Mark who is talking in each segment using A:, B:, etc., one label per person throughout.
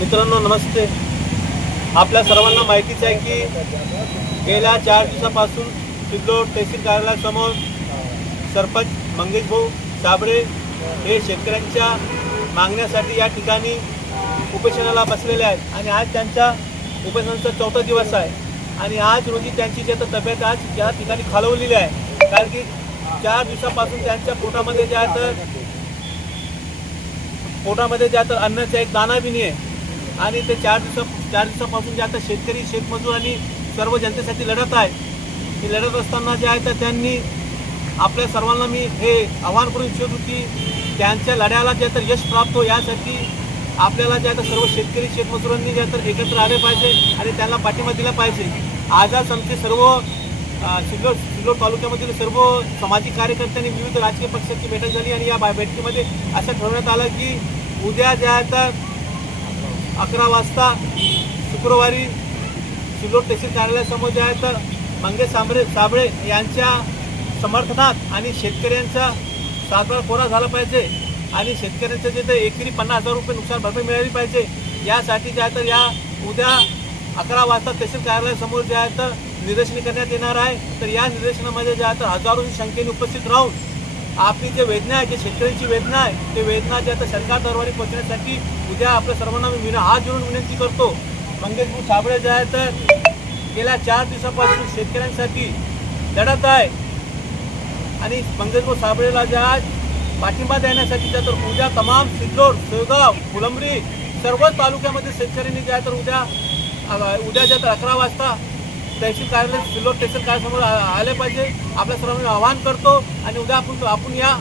A: मित्रांनो नमस्ते. आपल्या सर्वांना माहितीच आहे की गेल्या चार दिवसापासून सिल्लोड तहसील कार्यालयासमोर सरपंच मंगेश भाऊ साबळे हे शेतकऱ्यांच्या मागण्यासाठी या ठिकाणी उपोषणाला बसलेले आहेत. आणि आज त्यांच्या उपोषणाचा चौथा दिवस आहे. आणि आज रोजी त्यांची जे आता तब्येत आज या ठिकाणी खालवलेली आहे. कारण की चार दिवसापासून त्यांच्या पोटामध्ये जे आहे तर पोटामध्ये जे तर अन्नाचा एक दाना बी नाही आहे. आणि ते चार दिवसा चार दिवसापासून जे आता शेतकरी शेतमजूर आणि सर्व जनतेसाठी लढत आहे. ती लढत असताना जे आहे तर त्यांनी आपल्या सर्वांना मी हे आव्हान करू इच्छित की त्यांच्या लढ्याला जे तर यश प्राप्त हो यासाठी आपल्याला जे आता सर्व शेतकरी शेतमजुरांनी जे तर एकत्र आले पाहिजे आणि त्यांना पाठिंबा दिला पाहिजे. आज आमचे सर्व सिल्लोड सिल्लोड तालुक्यामधील सर्व सामाजिक कार्यकर्त्यांनी विविध राजकीय पक्षाची बैठक झाली आणि या बैठकीमध्ये असं ठरवण्यात आलं की उद्या जे आहे तर अकरा वाजता शुक्रवारी सिल्लोड तहसील कार्यालयासमोर जे आहे तर मंगेश साबळे साबळे यांच्या समर्थनात आणि शेतकऱ्यांचा सातबार कोरा झाला पाहिजे आणि शेतकऱ्यांचं जे तर एकरी पन्नास हजार रुपये नुकसान भरपाई मिळाली पाहिजे यासाठी जे आहे तर या उद्या अकरा वाजता तहसील कार्यालयासमोर जे आहे तर निदर्शने करण्यात येणार आहे. तर या निदर्शनामध्ये जे आहे तर हजारोंची संख्येने उपस्थित राहून आपली जे वेदना आहे जे शेतकऱ्यांची वेदना आहे ते वेदना जे आता सरकार दरबारी पोहोचण्यासाठी उद्या आपल्या सर्वांना मी विना हात जोडून विनंती करतो. मंगेश भाऊ साबळे जे आहे तर गेल्या चार दिवसापासून शेतकऱ्यांसाठी लढत आहे. आणि मंगेश भाऊ साबळेला जे आज पाठिंबा देण्यासाठी त्या तर उद्या तमाम सिल्लोड शेवगाव फुलंबरी सर्वच तालुक्यामध्ये शेतकऱ्यांनी जे आहे तर उद्या उद्या ज्या तर अकरा वाजता तहसील कार्यालय सिल्लोड तहसील कार्यालयासमोर आले पाहिजे. आपल्या सर्वांना आवाहन करतो आणि उद्या आपण आपण या.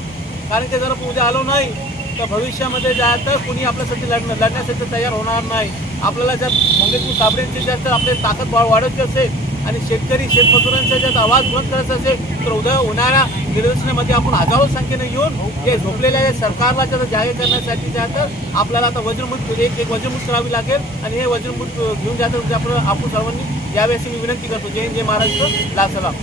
A: कारण की जर उद्या आलो नाही तर भविष्यामध्ये ज्या तर कुणी आपल्यासाठी लढ लढण्यासाठी तयार होणार नाही. आपल्याला जर मंगेशपूर साबळेंची जर आपली ताकद वाढवायची असेल आणि शेतकरी शेतमजुरांचा ज्यात आवाज बुलंद करायचा असेल तर उद्या होणाऱ्या निदर्शनामध्ये आपण हजारो संख्येने येऊन हे झोपलेल्या या सरकारला जर जाहीर करण्यासाठी ज्या तर आपल्याला आता वज्रमुठ एक एक वज्रमुठ करावी लागेल आणि हे वज्रमुठ घेऊन जातात तर आपण आपण सर्वांनी यावेळेस मी विनंती करतो. जय जय महाराष्ट्र. लाल सलाम.